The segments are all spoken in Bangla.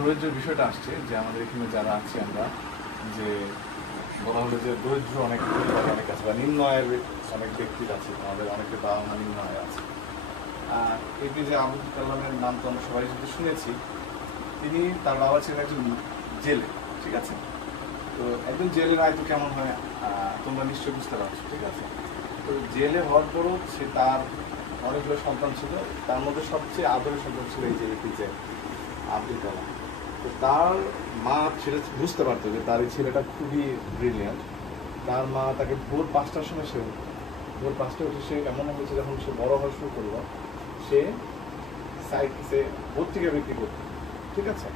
দরিদ্রের বিষয়টা আসছে যে আমাদের এখানে যারা আছি আমরা, যে বলা হলো যে দরিদ্র অনেক পরিবার অনেক আছে বা নিম্ন আয়ের অনেক ব্যক্তি আছে, আমাদের অনেকের বাবা মা নিম্ন আয় আছে। এপিজে আবুল কালামের নাম তো আমরা সবাই যদি শুনেছি, তিনি তার বাবা ছিলেন একজন জেলে, ঠিক আছে? তো একজন জেলের আয় তো কেমন হয় তোমরা নিশ্চয়ই বুঝতে পারছো, ঠিক আছে? তো জেলে হওয়ার পরও সে তার অনেকগুলো সন্তান ছিল, তার মধ্যে সবচেয়ে আদরের সন্তান ছিল এই যে এপিজে আবদুল কালাম। তো তার মা সেটা বুঝতে পারতো যে তার এই ছেলেটা খুবই ব্রিলিয়ান্ট। তার মা তাকে ভোর 5টার সময় ভোর 5টায় উঠে সে এমন হয়েছে যখন সে বড় হওয়া শুরু করলো, সে পত্রিকা বিক্রি করতো, ঠিক আছে?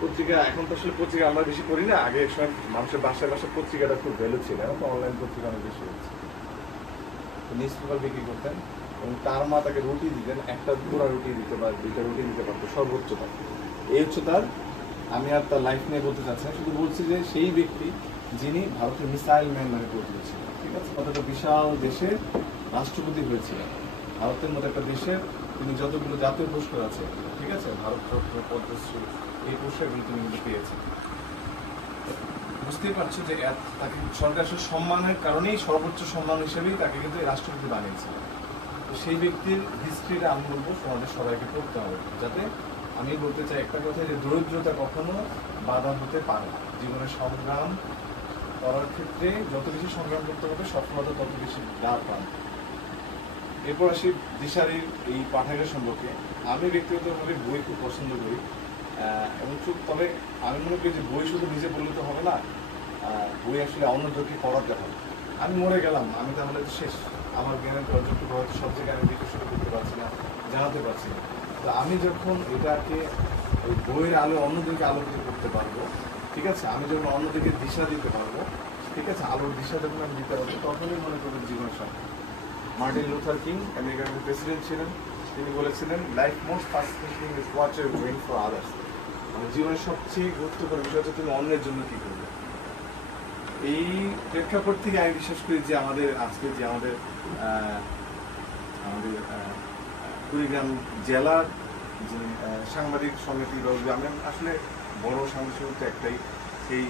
পত্রিকা, এখন তো আসলে পত্রিকা আমরা বেশি পড়ি না, আগে সময় মানুষের বাসায় বাসায় পত্রিকাটা খুব ভ্যালু ছিল, এখন তো অনলাইন পত্রিকা অনেক বেশি হচ্ছে। নিউজ পেপার বিক্রি করতেন এবং তার মা তাকে রুটি দিতেন, একটা পুরা রুটি দিতে পারে, 2টা রুটি দিতে পারতো সর্বোচ্চতা। এই হচ্ছে তার, আমি আর তার লাইফ নিয়ে বলতে চাচ্ছি না, শুধু বলছি যে সেই ব্যক্তি যিনি ভারতের মিসাইল ম্যান নামে পরিচিত ছিলেন, ঠিক আছে? কতটা বিশাল দেশে রাষ্ট্রপতি হয়েছিলেন, ভারতের মতো একটা দেশের তিনি যতগুলো জাতীয় পুরস্কার আছে, ঠিক আছে, ভারত রত্ন, পদ্মশ্রী, এই পুরস্কারগুলো তিনি কিন্তু পেয়েছেন। বুঝতেই পারছো যে তাকে সরকার আসলে সম্মানের কারণেই, সর্বোচ্চ সম্মান হিসেবেই তাকে কিন্তু রাষ্ট্রপতি বানিয়েছিল। তো সেই ব্যক্তির হিস্ট্রিটা আমি বলবো সমাজের সবাইকে পড়তে হবে, যাতে আমি বলতে চাই একটা কথা, যে দরিদ্রতা কখনো বাধা হতে পারে না। জীবনে সংগ্রাম করার ক্ষেত্রে যত বেশি সংগ্রাম করতে হবে, সফলতা তত বেশি দ্বার পান। এরপর আসি দিশারির এই পাঠাগার সম্পর্কে। আমি ব্যক্তিগতভাবে বই খুব পছন্দ করি, এবং তবে আমি মনে করি যে বই শুধু নিজে পড়লে তো হবে না, বই আসলে অন্যদেরকে পড়াতে হবে। আমি মরে গেলাম, আমি তাহলে তো শেষ, আমার জ্ঞানের দরজাটুকু হয়তো সব জায়গায় আমি বিকশিত করতে পারছি না, জানাতে পারছি না। তো আমি যখন এটাকে ওই বইয়ের আলো অন্যদিকে আলোকিত করতে পারবো, ঠিক আছে, আমি যখন অন্যদিকে দিশা দিতে পারবো, ঠিক আছে, আলোর দিশা যখন আমি দিতে পারবো, তখনই মনে করবো জীবন সফল। মার্টিন লুথার কিং আমেরিকার প্রেসিডেন্ট ছিলেন, তিনি বলেছিলেন, life most fascinating is what you are doing for others. মানে জীবনের সবচেয়ে গুরুত্বপূর্ণ বিষয় হচ্ছে তুমি অন্যের জন্য কি করবে। এই প্রেক্ষাপট থেকে আমি বিশ্বাস করি যে আমাদের আজকে যে আমাদের কুড়িগ্রাম জেলার যে সাংবাদিক সমিতি বা আমি আসলে বড় সাংবাদিক সমিতি একটাই, সেই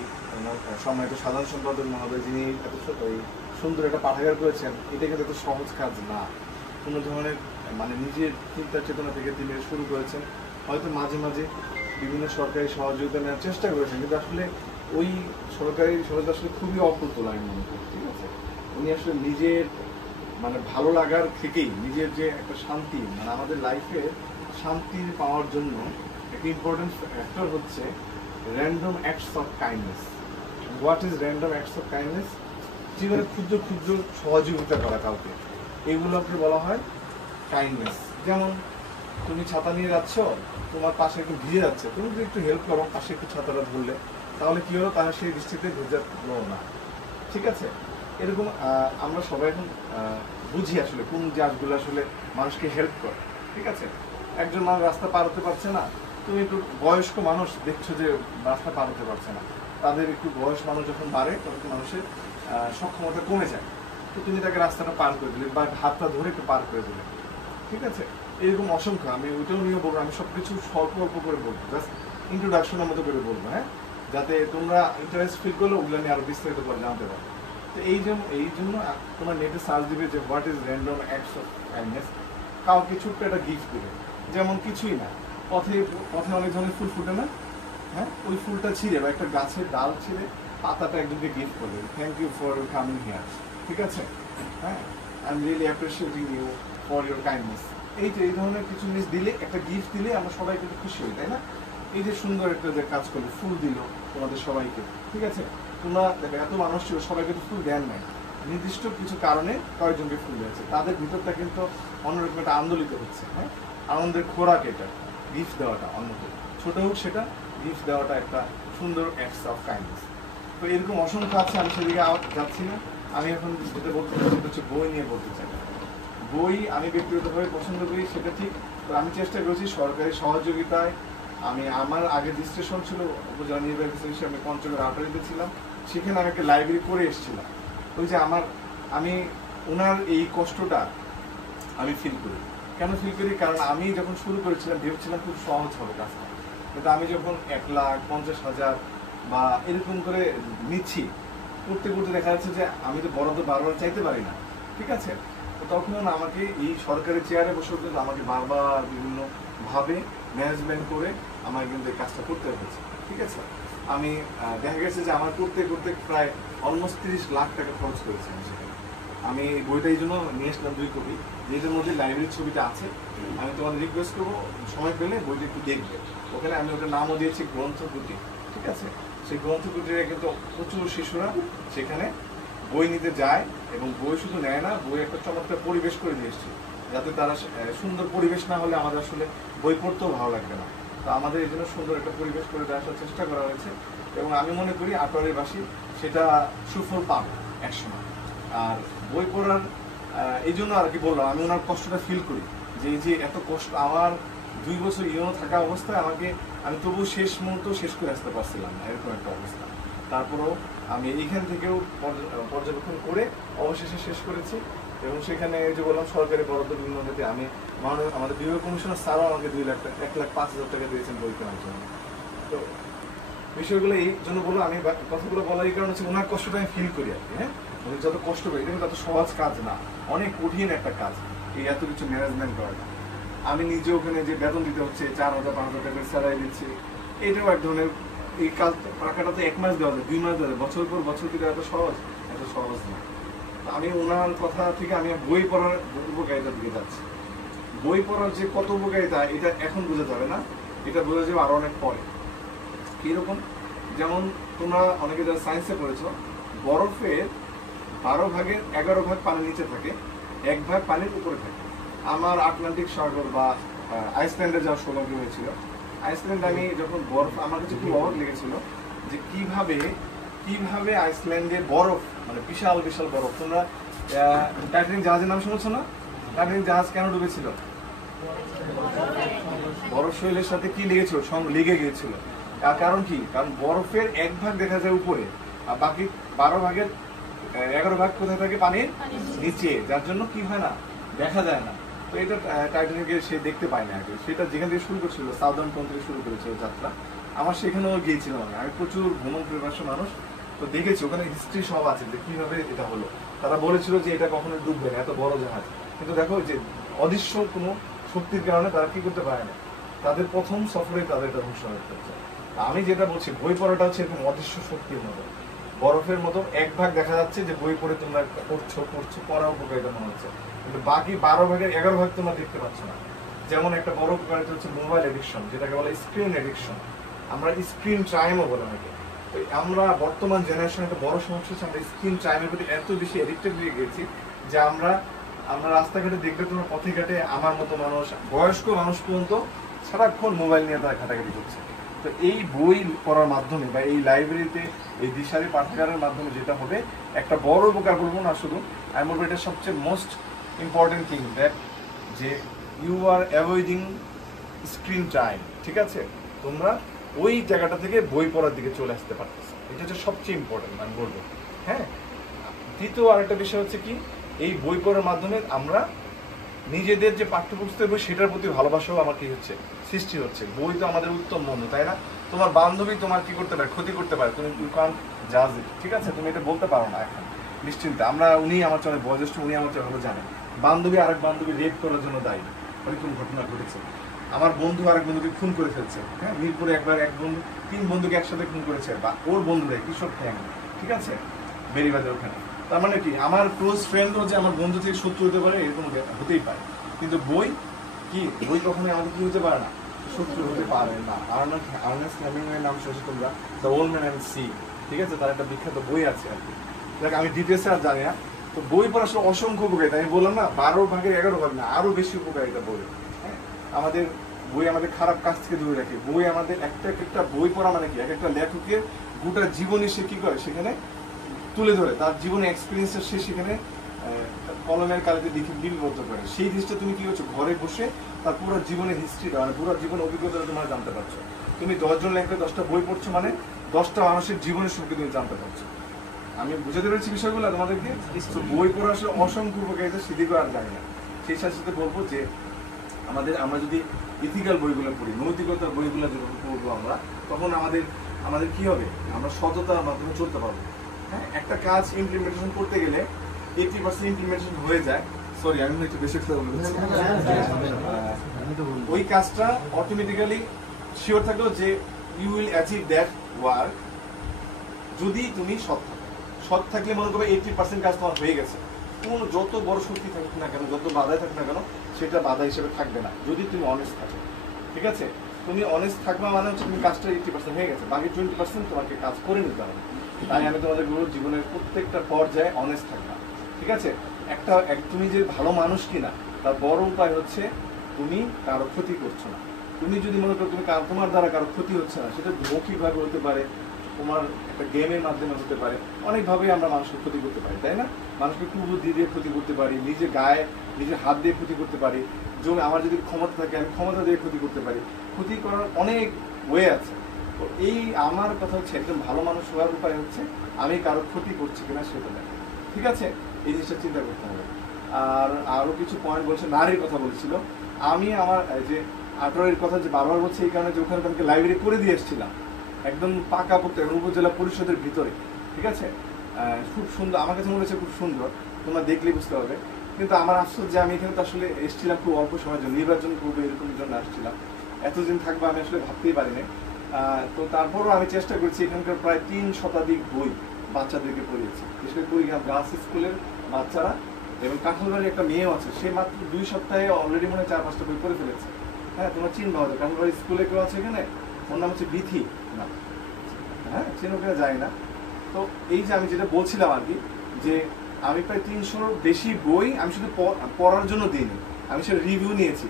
সম্মানিত সাধারণ সম্পাদক মহোদয়, যিনি এত সুন্দর একটা পাঠাগার করেছেন, এটা কিন্তু এত সহজ কাজ না। কোনো ধরনের মানে নিজের চিন্তা চেতনা থেকে তিনি শুরু করেছেন, হয়তো মাঝে মাঝে বিভিন্ন সরকারি সহযোগিতা নেওয়ার চেষ্টা করেছেন, কিন্তু আসলে ওই সরকারি সহযোগিতা আসলে খুবই অপ্রতুল আমি মনে করি, ঠিক আছে? উনি আসলে নিজের মানে ভালো লাগার থেকেই নিজের যে একটা শান্তি, মানে আমাদের লাইফে শান্তি পাওয়ার জন্য একটা ইম্পর্টেন্ট ফ্যাক্টর হচ্ছে random acts of kindness. What is random acts of kindness? জীবনে ক্ষুদ্র ক্ষুদ্র সহযোগিতা করা কাউকে, এগুলোকে বলা হয় কাইন্ডনেস। যেমন তুমি ছাতা নিয়ে যাচ্ছ, তোমার পাশে একটু ভিজে যাচ্ছে, তুমি যদি একটু হেল্প করো, পাশে একটু ছাতাটা ধরলে, তাহলে কি হলো, তার সেই দৃষ্টিতে ভিজে না, ঠিক আছে? এরকম আমরা সবাই এখন বুঝি আসলে কোন জাজগুলো আসলে মানুষকে হেল্প করে, ঠিক আছে? একজন মানুষ রাস্তা পার হতে পারছে না, তুমি একটু বয়স্ক মানুষ দেখছো যে রাস্তা পার হতে পারছে না, তাদের একটু বয়স মানুষ যখন বাড়ে তখন মানুষের সক্ষমতা কমে যায়, তো তুমি তাকে রাস্তাটা পার করে দিলে বা হাতটা ধরে একটু পার করে দিলে, ঠিক আছে? এরকম অসংখ্য, আমি ওইটাও নিয়ে বলবো, আমি সব কিছু স্বল্প অল্প করে বলবো, জাস্ট ইন্ট্রোডাকশনের মতো করে বলবো, হ্যাঁ, যাতে তোমরা ইন্টারেস্ট ফিল করলে ওগুলো নিয়ে আরো বিস্তারিত করে জানতে পারো। তো এই জন্য তোমরা নেটে সার্চ দিবে যে what is random acts of kindness, কাউকে ছোট্ট একটা গিফট দিবে, যেমন কিছুই না, পথে পথে অনেক ধরনের ফুল ফুটে না, হ্যাঁ, ওই ফুলটা ছিঁড়ে বা একটা গাছের ডাল ছিঁড়ে পাতাটা একজনকে গিফট করবে, thank you for coming here, ঠিক আছে, হ্যাঁ, I am really appreciating you for your kindness. এই যে এই ধরনের কিছু জিনিস দিলে, একটা গিফট দিলে আমরা সবাই কিন্তু খুশি হই, তাই না? এই যে সুন্দর একটা যে কাজ করলো, ফুল দিল তোমাদের সবাইকে, ঠিক আছে? তোমরা দেখো এত মানুষ ছিল, সবাইকে তো ফুল দেন নাই, নির্দিষ্ট কিছু কারণে কয়েকজনকে ফুল দিয়েছে, তাদের ভিতরটা কিন্তু অন্যরকম একটা আন্দোলিত হচ্ছে, হ্যাঁ, আনন্দের খোরাক এটা, গিফট দেওয়াটা অন্যকে, ছোট হোক সেটা, গিফট দেওয়াটা একটা সুন্দর অ্যাক্টস অফ কাইন্ডনেস। তো এরকম অসংখ্য আছে, আমি সেদিকে যাচ্ছি না। আমি এখন যেটা বলতে চাই সেটা হচ্ছে বই নিয়ে বলতে চাই। বই আমি ব্যক্তিগতভাবে পছন্দ করি, সেটা ঠিক, তো আমি চেষ্টা করেছি সরকারি সহযোগিতায়। আমি আমার আগে রেজিস্ট্রেশন ছিল উপজেলা নির্বাহী অফিসার হিসেবে, আমি পঞ্চগড় আউটারিতে ছিলাম, সেখানে আমি একটা লাইব্রেরি করে এসেছিলাম। ওই যে আমি ওনার এই কষ্টটা আমি ফিল করি। কেন ফিল করি? কারণ আমি যখন শুরু করেছিলাম ভেবেছিলাম খুব সহজ হবে কাজটা, কিন্তু আমি যখন 1,50,000 বা এরকম করে নিচ্ছি, করতে করতে দেখা যাচ্ছে যে আমি তো বরাদ্দ বারবার চাইতে পারি না, ঠিক আছে? তো তখন আমাকে এই সরকারি চেয়ারে বসে কিন্তু আমাকে বারবার বিভিন্ন ভাবে ম্যানেজমেন্ট করে আমাকে কিন্তু এই কাজটা করতে হয়েছে, ঠিক আছে? আমি দেখা গেছে যে আমার করতে করতে প্রায় অলমোস্ট 30 লাখ টাকা খরচ করেছি আমি সেখানে। আমি বইটা এই জন্য নিয়ে আসলাম 2 কপি, যেটার মধ্যে লাইব্রেরির ছবিটা আছে। আমি তোমাদের রিকোয়েস্ট করবো সময় পেলে বইটা একটু দেখবে। ওখানে আমি ওটার নামও দিয়েছি গ্রন্থকুটি, ঠিক আছে? সেই গ্রন্থকুটিরে কিন্তু প্রচুর শিশুরা সেখানে বই নিতে যায়, এবং বই শুধু নেয় না, বই একটা চমৎকার পরিবেশ করে দিয়ে এসছে, যাতে তারা সুন্দর পরিবেশ না হলে আমাদের আসলে বই পড়তেও ভালো লাগবে না। তো আমাদের এই জন্য সুন্দর একটা পরিবেশ করে দেওয়ার চেষ্টা করা হয়েছে, এবং আমি মনে করি আটোয়ারিবাসী সেটা সুফল পাবে একসময়। আর বই পড়ার এই জন্য আর কি বললাম, আমি ওনার কষ্টটা ফিল করি, যে এই যে এত কষ্ট আমার 2 বছর ইউনো থাকা অবস্থায় আমি তবু শেষ মুহূর্ত শেষ করে আসতে পারছিলাম না, এরকম একটা অবস্থা। তারপরেও আমি এইখান থেকেও পর্যবেক্ষণ করে অবশেষে শেষ করেছি, এবং সেখানে যে বললাম সরকারি বরাদ্দ বিভিন্ন ক্ষেত্রে আমি আমাদের বিভাগ কমিশনার স্যারও আমাকে 1,05,000 টাকা দিয়েছেন বই কেনার জন্য। তো বিষয়গুলো এই জন্য বলবো, আমি কথাগুলো বলার এই কারণ হচ্ছে ওনার কষ্টটা আমি ফিল করি আর কি। হ্যাঁ, উনি যত কষ্ট করি, এটা কিন্তু এত সহজ কাজ না, অনেক কঠিন একটা কাজ এই এত কিছু ম্যানেজমেন্ট করাটা। আমি নিজে ওখানে যে বেতন দিতে হচ্ছে 4,000-5,000 টাকা স্যালারি দিচ্ছি, এটাও এক ধরনের এই কাজ। টাকাটা তো 1 মাস দেওয়া যায়, 2 মাস দেওয়া যায়, বছর পর বছর দিতে এত সহজ না। আমি ওনার কথা থেকে আমি বই পড়ার উপকারিতার দিকে যাচ্ছি। বই পড়ার যে কত উপকারিতা এটা এখন বোঝা যাবে না, এটা বোঝা যাবে আরো অনেক পরে। কিরকম? যেমন তোমরা অনেকে যারা সায়েন্সে পড়েছো, বরফের 12 ভাগের 11 ভাগ পানির নিচে থাকে, 1 ভাগ পানির উপরে থাকে। আমার আটলান্টিক সাগর বা আইসল্যান্ডে যাওয়ার সৌভাগ্য হয়েছিল। আইসল্যান্ডে আমি যখন বরফ, আমার কাছে খুব অবাক লেগেছিল যে কিভাবে আইসল্যান্ডে বরফ, মানে বিশাল বিশাল বরফ। তোমরা টাইটানিক জাহাজের নাম শুনেছো না? টাইটানিক জাহাজ কেন ডুবেছিল? বরফ শৈলের সাথে কি লেগেছিল? লেগে গিয়েছিল। তার কারণ কি? কারণ বরফের 1 ভাগ দেখা যায় উপরে, আর বাকি 12 ভাগের 11 ভাগ কোথায় থাকে? পানির নিচে, যার জন্য কি হয় না, দেখা যায় না। তো এটা টাইটানিকে সে দেখতে পায় না আগে। সেটা যেখান থেকে শুরু করছিল, সাউদার্ন কোন থেকে শুরু করেছিল যাত্রা। আমার সেখানেও গিয়েছিলাম, আমি প্রচুর ভ্রমণ প্রিয়বাসী মানুষ, তো দেখেছি ওখানে হিস্ট্রি সব আছে যে কিভাবে এটা হলো। তারা বলেছিল যে এটা কখনো ডুববে না, এত বড় জাহাজ। কিন্তু দেখো যে অদৃশ্য কোনো শক্তির কারণে তারা কি করতে পারে না, তাদের প্রথম সফরে তাদের এটা ধ্বংস হচ্ছে। আমি যেটা বলছি, বই পড়াটা হচ্ছে এরকম অদৃশ্য শক্তির মতো, বরফের মতো 1 ভাগ দেখা যাচ্ছে যে বই পড়ে তোমরা পড়ছো পড়া উপকারিতা মনে হচ্ছে, কিন্তু বাকি 12 ভাগের 11 ভাগ তোমরা দেখতে পাচ্ছ না। যেমন একটা বড় উপকারিতা হচ্ছে মোবাইল এডিকশন, যেটাকে বলে স্ক্রিন এডিকশন, আমরা স্ক্রিন টাইমও বলে অনেকে। তো আমরা বর্তমান জেনারেশন একটা বড় সমস্যা হচ্ছে আমরা স্ক্রিন টাইমের প্রতি এত বেশি এডিক্টেড হয়ে গেছি যে আমরা রাস্তাঘাটে দেখবে, তোমার পথে ঘাটে আমার মতো মানুষ, বয়স্ক মানুষ পর্যন্ত সারাক্ষণ মোবাইল নিয়ে তারা ঘাটাঘাটি করছে। তো এই বই পড়ার মাধ্যমে বা এই লাইব্রেরিতে এই দিশারি পাঠাগারের মাধ্যমে যেটা হবে, একটা বড় উপকার করবো না শুধু, আমি বলবো এটা সবচেয়ে মোস্ট ইম্পর্টেন্ট থিং দ্যাট যে you are avoiding screen time, ঠিক আছে? তোমরা ওই জায়গাটা থেকে বই পড়ার দিকে চলে আসতে পারতেছো, এটা হচ্ছে সবচেয়ে ইম্পর্টেন্ট আমি বলবো। হ্যাঁ, দ্বিতীয় আরেকটা বিষয় হচ্ছে কি, এই বই পড়ার মাধ্যমে আমরা নিজেদের যে পাঠ্যপুস্তক বই সেটার প্রতি ভালোবাসাও আমার কি হচ্ছে, সৃষ্টি হচ্ছে। বই তো আমাদের উত্তম বন্ধু, তাই না? তোমার বান্ধবী তোমার কি করতে পারে, ক্ষতি করতে পারে, তুমি ইউ কান্ট জাজ ইট, ঠিক আছে? তুমি এটা বলতে পারো না এখন নিশ্চিন্তে। উনি আমার চেয়ে বয়োজ্যেষ্ঠ, উনি আমার চেয়ে ভালো জানেন। বান্ধবী আরেক বান্ধবী রেপ করার জন্য দায়ী, ওইরকম ঘটনা ঘটেছে। আমার বন্ধু আরেক বন্ধুকে খুন করে ফেলছে। হ্যাঁ, মিরপুরে একবার এক বন্ধু 3 বন্ধুকে একসাথে খুন করেছে, বা ওর বন্ধুরাই, কিশোর ঠ্যাং, ঠিক আছে, বেরিবাজার ওখানে। তার মানে কি, আমার ক্লোজ ফ্রেন্ডও যে আমার বন্ধু থেকে শত্রু হতে পারে, এরকম হতেই পারে। কিন্তু বই কখনোই আমাদের কি হতে পারে না, শত্রু হতে পারে না। আর্নেস্ট হেমিংওয়ের নাম শুনেছো তোমরা, The Old Man and Sea, ঠিক আছে? তার একটা বিখ্যাত বই আছে আর কি, দেখ আমি ডিটেলসে আর জানি না। তো বই পড়ার আসলে অসংখ্য উপকারিতা, আমি বললাম না 12 ভাগের 11 ভাগ না, আরো বেশি উপকারিতা বই। হ্যাঁ, বই আমাদের খারাপ কাজ থেকে দূরে রাখে। বই আমাদের একটা বই পড়া মানে কি, এক একটা লেখকের গোটা জীবনী সে কি করে সেখানে তুলে ধরে, তার জীবনে এক্সপিরিয়েন্সটা সে সেখানে কলমের কালিতে লিপিবদ্ধ করে। সেই জিনিসটা তুমি কি করছো, ঘরে বসে তার পুরো জীবনের হিস্ট্রিটা, মানে পুরো জীবন অভিজ্ঞতাটা তোমরা জানতে পারছো। তুমি 10 জন লেখকে 10টা বই পড়ছো, মানে 10টা মানুষের জীবনের সম্পর্কে তুমি জানতে পারছো। আমি বুঝাতে পেরেছি বিষয়গুলো তোমাদেরকে। বই পড়া আসলে অসংখ্য উপকারিতা, সেদিকে আর জানি না। সেই সাথে সাথে বলবো যে আমরা যদি ইথিক্যাল বইগুলো পড়ি, নৈতিকতার বইগুলো যখন পড়বো আমরা, তখন আমাদের কি হবে, আমরা সততার মাধ্যমে চলতে পারবো। হ্যাঁ, একটা কাজ ইমপ্লিমেন্টেশন করতে গেলে 80% ইমপ্লিমেন্টেশন হয়ে যায়। সরি, আমি একটু বেশি কথা বলে দিচ্ছি। ওই কাজটা অটোমেটিক্যালি শিওর থাকলো যে you will achieve that work যদি তুমি সৎ থাকলে মনে করবে 80% কাজ তোমার হয়ে গেছে। কোন যত বড় শক্তি থাকুক না কেন, যত বাধায় থাকুক না কেন, সেটা বাধা হিসেবে থাকবে না যদি তুমি অনেস্ট থাকো। ঠিক আছে, তুমি অনেস্ট থাকবা মানে হচ্ছে তুমি কাজটা 80% হয়ে গেছে, বাকি 20% তোমাকে কাজ করে নিতে হবে। তাই আমি তোমাদের বলবো জীবনের প্রত্যেকটা পর্যায়ে অনেস্ট থাকবা। ঠিক আছে, তুমি যে ভালো মানুষ কিনা তার বড় উপায় হচ্ছে তুমি কারো ক্ষতি করছো না। তুমি যদি মনে করো তোমার দ্বারা কারো ক্ষতি হচ্ছে না, সেটা মৌখিকভাবে হতে পারে, তোমার একটা গেমের মাধ্যমে হতে পারে, অনেকভাবেই আমরা মানুষকে ক্ষতি করতে পারি, তাই না? মানুষকে একটু বুদ্ধি দিয়ে ক্ষতি করতে পারি, নিজে গায়ে নিজের হাত দিয়ে ক্ষতি করতে পারি, আমার যদি ক্ষমতা থাকে আমি ক্ষমতা দিয়ে ক্ষতি করতে পারি। ক্ষতি করার অনেক ওয়ে আছে। তো এই আমার কথা হচ্ছে একজন ভালো মানুষ হওয়ার উপায় হচ্ছে আমি কারো ক্ষতি করছি কিনা সেটা দেখা। ঠিক আছে, এই জিনিসটা চিন্তা করতে হবে। আর আরো কিছু পয়েন্ট বলছে, নারীর কথা বলছিল। আমি আমার যে 18-এর কথা যে বারবার বলছি এই কারণে যে ওখানে আমাকে লাইব্রেরি করে দিয়ে এসেছিলাম একদম পাকা পড়তে, উপজেলা পরিষদের ভিতরে। ঠিক আছে, খুব সুন্দর, আমার কাছে মনে হচ্ছে খুব সুন্দর, তোমরা দেখলে বুঝতে পারবে। কিন্তু আমার আফসোস যে আমি এখানে তো আসলে এসেছিলাম খুব অল্প সময়ের জন্য, নির্বাচন করবো এরকম জন্য আসছিলাম, এতদিন থাকবো আমি আসলে ভাবতেই পারিনি। তো তারপরও আমি চেষ্টা করছি, এখানকার প্রায় 3 শতাধিক বই বাচ্চাদেরকে পড়িয়েছি, বিশেষ করে কুড়িগ্রাম গার্লস স্কুলের বাচ্চারা, এবং কাঁঠালবাড়ির একটা মেয়েও আছে, সে মাত্র 2 সপ্তাহে অলরেডি মনে হয় 4-5টা বই পড়ে ফেলেছে। হ্যাঁ, তোমার চিনবা হয়তো, কাঁঠালবাড়ি স্কুলে কেউ আছে এখানে, ওর নাম হচ্ছে বিথি না, হ্যাঁ চিনো কিনা জানি না। তো এই যে আমি যেটা বলছিলাম আর কি, যে আমি প্রায় 300-র বেশি বই আমি শুধু পড়ার জন্য দিইনি, আমি সেটা রিভিউ নিয়েছি।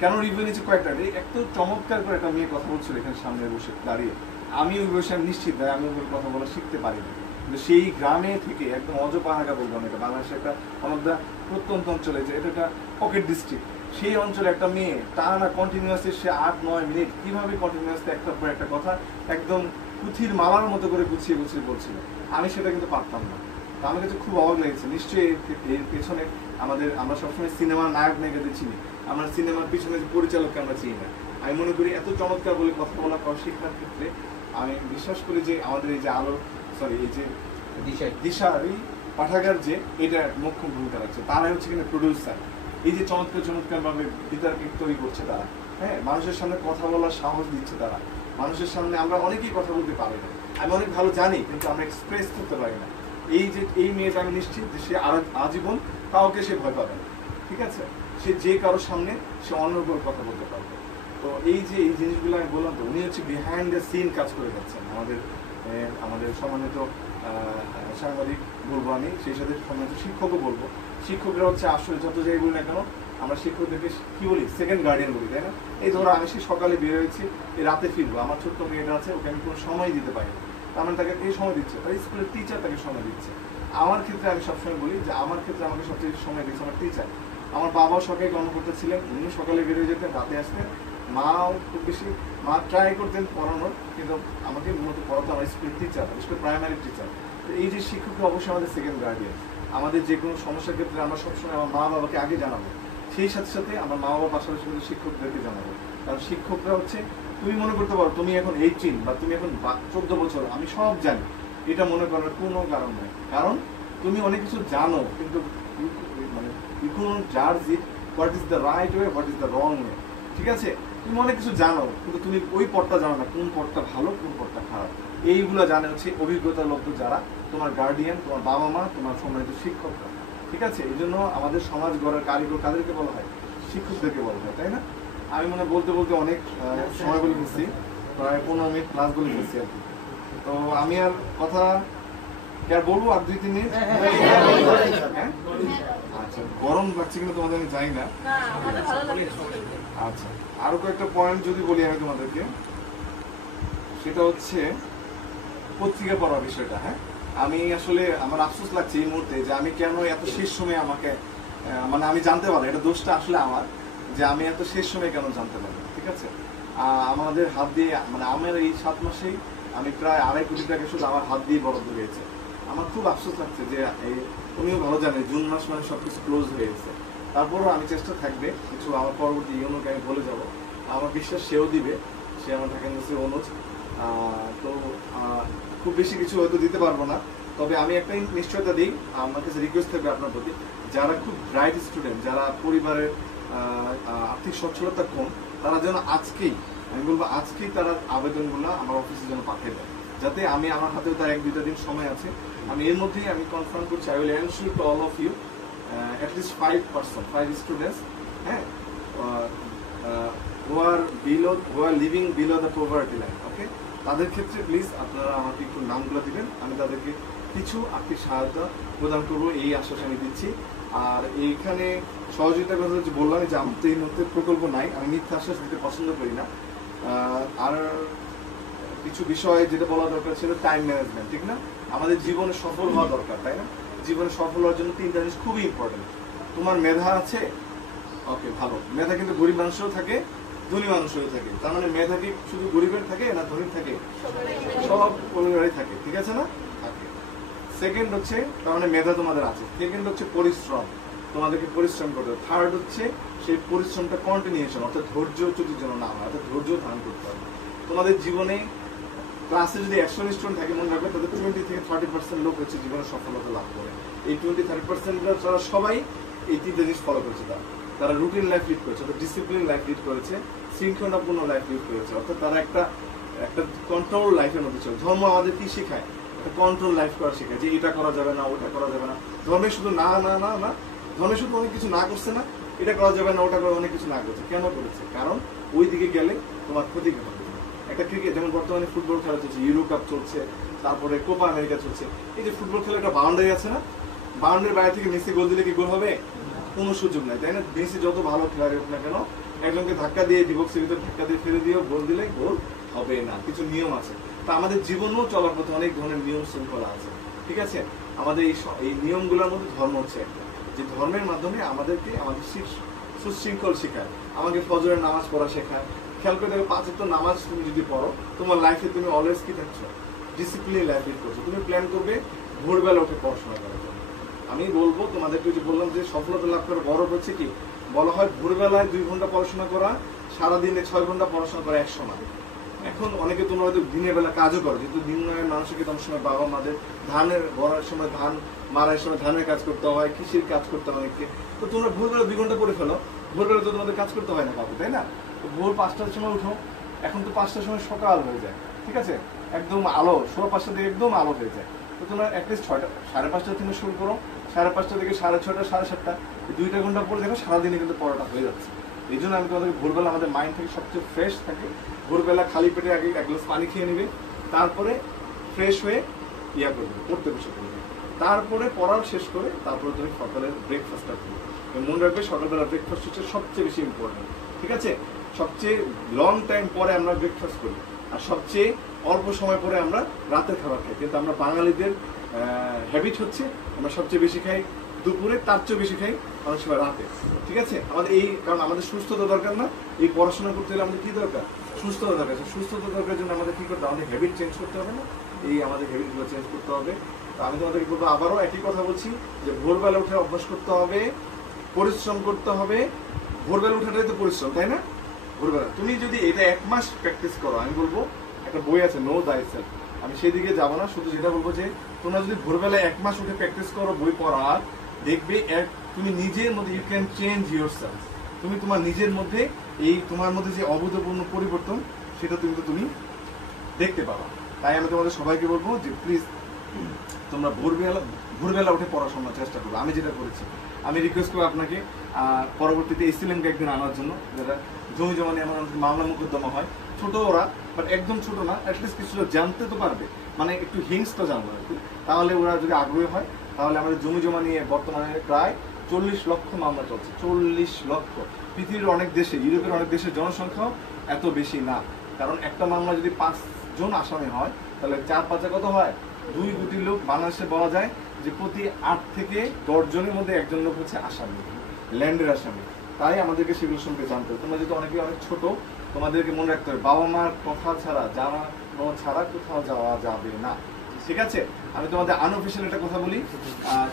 কেন রিভিউ নিয়েছি কয়েকটা, এত চমৎকার করে একটা মেয়ে কথা বলছিল এখানে সামনে বসে দাঁড়িয়ে, আমি ওই বসে আমি নিশ্চিত ভাই আমি ওই কথা বলা শিখতে পারিনি, কিন্তু সেই গ্রামে থেকে একদম অজপাহাড়া বলবো না, এটা বাংলাদেশের একটা অনেকটা প্রত্যন্ত অঞ্চলে, যে এটা একটা পকেট ডিস্ট্রিক্ট, সেই অঞ্চলে একটা মেয়ে টানা কন্টিনিউয়াসলি সে 8-9 মিনিট কিভাবে কন্টিনিউয়াসলি একটার পর একটা কথা একদম পুঁথির মালার মতো করে গুছিয়ে গুছিয়ে বলছিল, আমি সেটা কিন্তু পারতাম না। তো আমার কাছে খুব অবাক লেগেছে। নিশ্চয়ই এর পেছনে আমরা সবসময় সিনেমার নায়ক নায়িকাদের চিনি, আমরা সিনেমার পিছনে যে পরিচালককে আমরা চিনি না। আমি মনে করি এত চমৎকার বলে কথা বলা শিক্ষার ক্ষেত্রে আমি বিশ্বাস করি যে আমাদের এই যে এই যে দিশারি পাঠাগার যে এটা মুখ্য ভূমিকা রাখছে, তারাই হচ্ছে কিনা প্রডিউসার। এই যে চমৎকার ভাবে বিতর্ক তৈরি করছে তারা, হ্যাঁ মানুষের সামনে কথা বলার সাহস দিচ্ছে তারা, মানুষের সামনে আমরা অনেকেই কথা বলতে পারি না, আমি অনেক ভালো জানি কিন্তু আমরা এক্সপ্রেস করতে পারি না। এই মেয়েটা আমি নিশ্চিত যে সে আজীবন কাউকে সে ভয় পাবে না। ঠিক আছে, সে যে কারোর সামনে সে অনর্গল কথা বলতে পারবে। তো এই যে এই জিনিসগুলো আমি বললাম, তো উনি হচ্ছে বিহাইন্ড দ্য সিন কাজ করে যাচ্ছেন। আমাদের সম্মানিত সাংবাদিক বলবো আমি, সেই সাথে সম্মানিত শিক্ষকও বলবো। শিক্ষকরা হচ্ছে আসলে যত যাই বলি না কেন, আমরা শিক্ষকদেরকে কি বলি, সেকেন্ড গার্ডিয়ান বলি, তাই না? এই ধরো আমি সে সকালে বের হয়েছি, এই রাতে ফিরবো, আমার ছোট্ট মেয়েটা আছে, ওকে আমি কোনো সময় দিতে পারি না, তার মানে তাকে এই সময় দিচ্ছে, তাই স্কুলের টিচার তাকে সময় দিচ্ছে। আমার ক্ষেত্রে আমি সবসময় বলি যে আমার ক্ষেত্রে আমাকে সবচেয়ে সময় দিচ্ছে আমার টিচার। আমার বাবাও সরকারি কর্মকর্তা ছিলেন, উনি সকালে বের হয়ে যেতেন, রাতে আসতেন। মাও খুব বেশি ট্রাই করতেন পড়ানোর, কিন্তু আমাকে মূলত পড়াতো আমার স্কুলের টিচার, বিশেষ করে প্রাইমারি টিচার। তো এই যে শিক্ষকরা অবশ্যই আমাদের সেকেন্ড গার্ডিয়ান। আমাদের যে কোনো সমস্যার ক্ষেত্রে আমরা সবসময় আমার মা বাবাকে আগে জানাবো, সেই সাথে সাথে আমার মা বাবার পাশাপাশি শিক্ষকদেরকে জানাবো। কারণ শিক্ষকরা হচ্ছে, তুমি মনে করতে পারো তুমি এখন 18 বা তুমি এখন 14 বছর, আমি সব জানি, এটা মনে করার কোনো কারণ নেই। কারণ তুমি অনেক কিছু জানো, কিন্তু মানে ইউ ক্যানট জাজ it what is the right way, what is the wrong way. ঠিক আছে, তুমি অনেক কিছু জানো, কিন্তু তুমি ওই পথটা জানো না, কোন পথটা ভালো কোন পথটা খারাপ। এইগুলো জানে হচ্ছে অভিজ্ঞতার লোক যারা, তোমার গার্ডিয়ান, তোমার বাবা মা, তোমার সম্মানিত শিক্ষকরা। ঠিক আছে, এই জন্য আমাদের সমাজ গড়ার কারিগর কাদেরকে বলা হয়, শিক্ষকদেরকে বলা হয়, তাই না? আমি মনে বলতে বলতে অনেক সময় বলে ফেলছি, প্রায় 15 মিনিট ক্লাস বলে ফেলছি আর কি। তো আমি আর কথা আর বলবো আর 2-3 মিনিট। হ্যাঁ আচ্ছা, গরম লাগছে কিন্তু তোমাদের আমি জানি না। আচ্ছা, আরো কয়েকটা পয়েন্ট যদি বলি আমি তোমাদেরকে, সেটা হচ্ছে পত্রিকা পড়ার বিষয়টা। হ্যাঁ, আমি আসলে আমার আফসোস লাগছে এই মুহূর্তে যে আমি কেন এত শেষ সময় আমাকে মানে আমি জানতে পারলাম, এটা দোষটা আসলে আমার, যে আমি এত শেষ সময় কেন জানতে পারলাম। ঠিক আছে, আমাদের হাত দিয়ে মানে আমার এই 7 মাসেই আমি প্রায় 2.5 কোটি টাকা শুধু আমার হাত দিয়ে বরাদ্দ হয়েছে। আমার খুব আফসোস লাগছে যে এই, তুমিও ভালো জানো জুন মাস মানে সবকিছু ক্লোজ হয়ে গেছে। তারপরও আমি চেষ্টা থাকবে কিছু আমার পরবর্তী ইউনোকে আমি বলে যাব, আমার বিশ্বাস সেও দিবে, সে আমার ঢাকা ইউনিভার্সিটির অনুজ। তো খুব বেশি কিছু হয়তো দিতে পারবো না, তবে আমি একটা নিশ্চয়তা দিই, আমার কাছে রিকোয়েস্ট থাকবে আপনার প্রতি, যারা খুব ব্রাইট স্টুডেন্ট, যারা পরিবারের আর্থিক সচ্ছলতা কম, তারা যেন আজকেই, আমি বলবো আজকেই তারা আবেদনগুলো আমার অফিসে যেন পাঠিয়ে দেয়, যাতে আমি আমার হাতেও তার 1-2 দিন সময় আছে, আমি এর মধ্যেই আমি কনফার্ম করছি, I will ensure to all of you at least 5 students, হ্যাঁ, who are living below the poverty line, ওকে, তাদের ক্ষেত্রে প্লিজ আপনারা আমাকে একটু নামগুলো দিবেন, আমি তাদেরকে কিছু আর্থিক সহায়তা প্রদান করবো, এই আশ্বাস আমি দিচ্ছি। আর এইখানে সহযোগিতার কথা যে বললাম যে আমার তো এই মুহূর্তে প্রকল্প নাই, আমি মিথ্যা আশ্বাস দিতে পছন্দ করি না। আর কিছু বিষয় যেটা বলা দরকার ছিল, টাইম ম্যানেজমেন্ট, ঠিক না? আমাদের জীবনে সফল হওয়া দরকার, তাই না? জীবনে সফল হওয়ার জন্য 3টা জিনিস খুবই ইম্পর্টেন্ট। তোমার মেধা আছে, ওকে, ভালো মেধা, কিন্তু গরিব মানুষও থাকে, ধনী মানুষও থাকে। তার মানে মেধা কি শুধু গরিবের থাকে না ধনী থাকে? সব পরিবারই থাকে, ঠিক আছে না? থাকে। সেকেন্ড হচ্ছে, তার মানে মেধা তোমাদের আছে। সেকেন্ড হচ্ছে পরিশ্রম, তোমাদেরকে পরিশ্রম করতে হবে। থার্ড হচ্ছে সেই পরিশ্রমটা কন্টিনিউশন, অর্থাৎ ধৈর্য চুটির জন্য না হয়, অর্থাৎ ধৈর্য ধারণ করতে হবে। তোমাদের জীবনে ক্লাসে যদি 100 স্টুডেন্ট থাকে, মনে রাখবে তাদের 20-30% লোক হচ্ছে জীবনে সফলতা লাভ করে। এই 20-30% তারা সবাই এই 3টা জিনিস ফলো করেছে। তারা রুটিন লাইফ লিড করেছে, অর্থাৎ ডিসিপ্লিন লাইফ লিড করেছে, শৃঙ্খলাপূর্ণ লাইফ লিড করেছে, অর্থাৎ তারা একটা কন্ট্রোল লাইফের মধ্যে চলে। ধর্ম আমাদের কি শেখায়? একটা কন্ট্রোল লাইফ করা শেখায়, যে এটা করা যাবে না, ওটা করা যাবে না। ধর্মে শুধু না না না না, ধর্মে শুধু অনেক কিছু না করছে না, এটা করা যাবে না, ওটা করে অনেক কিছু না করছে। কেন করেছে? কারণ ওই দিকে গেলে তোমার ক্ষতি হবে। একটা ক্রিকেট, যেমন বর্তমানে ফুটবল খেলা চলছে, ইউরো কাপ চলছে, তারপরে কোপা আমেরিকা চলছে। এই যে ফুটবল খেলা, একটা বাউন্ডারি আছে না? বাউন্ডারির বাইরে থেকে মেসি গোল দিলে কি গোল হবে? কোনো সুযোগ নাই, তাই না? মেসি যত ভালো খেলোয়াড় হোক না কেন, একজনকে ধাক্কা দিয়ে ডিবক্সের ভিতরে ধাক্কা দিয়ে ফেলে দিয়েও গোল দিলে গোল হবে না, কিছু নিয়ম আছে। তা আমাদের জীবনেও চলার পথে অনেক ধরনের নিয়ম শৃঙ্খলা আছে, ঠিক আছে? আমাদের এই নিয়মগুলোর মধ্যে ধর্ম হচ্ছে একটা, যে ধর্মের মাধ্যমে আমাদেরকে আমাদের সুশৃঙ্খল শেখায়, আমাকে ফজরের নামাজ পড়া শেখায়। খেয়াল করে দেখো, 5 ওয়াক্ত নামাজ তুমি যদি পড়ো, তোমার লাইফে তুমি অলওয়েজ কি থাকছো? ডিসিপ্লিন লাইফ লিড করছো। তুমি প্ল্যান করবে ভোরবেলা উঠে পড়াশোনা করার জন্য। আমি বলবো তোমাদেরকে, যে বললাম যে সফলতা লাভ করার বড় হচ্ছে কি, বলা হয় ভোরবেলায় 2 ঘন্টা পড়াশোনা করা, সারাদিনে 6 ঘন্টা পড়াশোনা করা এক সমান। এখন অনেকে তোমরা হয়তো দিনের বেলা কাজও করো, কিন্তু দিনের মানুষকে তোমার সময় বাবা মাদের ধানের ভরার সময়, ধান মারার সময় ধানের কাজ করতে হয়, কৃষির কাজ করতে হয় অনেককে। তো তোমরা ভোরবেলা 2 ঘন্টা পড়ে ফেলো, ভোরবেলা তো তোমাদের কাজ করতে হয় না কাউকে, তাই না? ভোর 5টার সময় উঠো, এখন তো 5টার সময় সকাল হয়ে যায়, ঠিক আছে? একদম আলো, 5:15 থেকে একদম আলো হয়ে যায়। তো তোমরা অ্যাটলিস্ট 5:30 থেকে শুরু করো, 5:30 থেকে 6:30, 7:30, 2টা ঘন্টা পরে দেখো সারাদিনে কিন্তু পড়াটা হয়ে যাচ্ছে। এই জন্য আমি তোমাদেরকে ভোরবেলা, আমাদের মাইন্ড থেকে সবচেয়ে ফ্রেশ থাকে, ভোরবেলা খালি পেটে আগে 1 গ্লাস পানি খেয়ে নিবে, তারপরে ফ্রেশ হয়ে করবে, পড়তে বসে পড়বে, তারপরে পড়াও শেষ করে তারপরে তুমি সকালের ব্রেকফাস্টটা করবে। মনে রাখবে সকালবেলা ব্রেকফাস্ট হচ্ছে সবচেয়ে বেশি ইম্পর্টেন্ট, ঠিক আছে? সবচেয়ে লং টাইম পরে আমরা ব্রেকফাস্ট করি, আর সবচেয়ে অল্প সময় পরে আমরা রাতের খাবার খাই। কিন্তু আমরা বাঙালিদের হ্যাবিট হচ্ছে আমরা সবচেয়ে বেশি খাই দুপুরে, তার চেয়ে বেশি খাই অনেক সময় রাতে, ঠিক আছে? আমাদের কারণ আমাদের সুস্থতা দরকার না, এই পড়াশোনা করতে হলে আমাদের কি দরকার? সুস্থতা দরকার। সুস্থতা দরকারের জন্য আমাদের কি করতে হবে? আমাদের হ্যাবিট চেঞ্জ করতে হবে না? আমাদের হ্যাবিটগুলো চেঞ্জ করতে হবে। তো আমি তোমাদেরকে বলবো, আবারও একই কথা বলছি, যে ভোরবেলা উঠে অভ্যাস করতে হবে, পরিশ্রম করতে হবে। ভোরবেলা উঠাটাই তো পরিশ্রম, তাই না? ভোরবেলা তুমি যদি এটা 1 মাস প্র্যাকটিস করো, আমি বলবো একটা বই আছে নো দাইসেলফ, আমি সেদিকে যাবো না, শুধু যেটা বলবো যে তোমরা যদি ভোরবেলা 1 মাস উঠে প্র্যাকটিস করো বই পড়ার, দেখবে তুমি নিজের মধ্যে you can change yourself. তুমি তোমার নিজের মধ্যে তোমার মধ্যে যে অভূতপূর্ণ পরিবর্তন, সেটা তুমি দেখতে পাবা। তাই আমি তোমাদের সবাইকে বলবো যে প্লিজ তোমরা ভোরবেলা উঠে পড়াশোনার চেষ্টা করবো। আমি যেটা করেছি, আমি রিকোয়েস্ট করবো আপনাকে পরবর্তীতে এসিলেমকে একদিন আনার জন্য, যারা জমি জমা নিয়ে আমার মামলা মোকদ্দমা হয়, ছোট ওরা, বাট একদম ছোট না, অ্যাটলিস্ট কিছুটা জানতে তো পারবে, মানে একটু হিংসটা জানবো আর কি। তাহলে ওরা যদি আগ্রহী হয়, তাহলে আমাদের জমি জমা নিয়ে বর্তমানে প্রায় 40 লক্ষ মামলা চলছে। 40 লক্ষ। পৃথিবীর অনেক দেশে, ইউরোপের অনেক দেশের জনসংখ্যাও এত বেশি না। কারণ একটা মামলা যদি 5 জন আসামি হয়, তাহলে 4-5 কত হয়? 2 কোটি লোক। বাংলাদেশে বলা যায় যে প্রতি 8 থেকে 10 জনের মধ্যে একজন লোক হচ্ছে আসামি, ল্যান্ডের আসামি। তাই আমাদেরকে সেগুলো সম্পর্কে জানতে হবে। তোমরা যদি অনেকে অনেক ছোট, তোমাদেরকে মনে রাখতে হবে বাবা মার কথা ছাড়া, জানানো ছাড়া কোথাও যাওয়া যাবে না, ঠিক আছে? আমি তোমাদের আনঅফিশিয়াল একটা কথা বলি,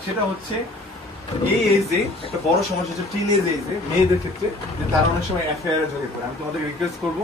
সেটা হচ্ছে এই এজে একটা বড় সমস্যা হচ্ছে টিনেজ এজে মেয়েদের ক্ষেত্রে, যে তারা অনেক সময় অ্যাফেয়ারে জড়িয়ে পড়ে। আমি তোমাদের রিকোয়েস্ট করবো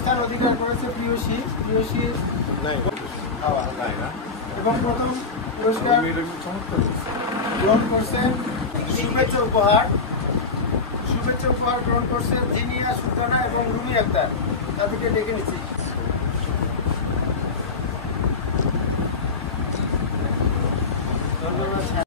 স্থান অধিকার করেছে প্রিয়সী এবং প্রথম পুরস্কার গ্রহণ করছেন শুভেচ্ছা উপহার গ্রহণ করছেন জিনিয়া সুলতানা এবং রুমি আক্তার। তাদেরকে ডেকে নিচ্ছি। ধন্যবাদ।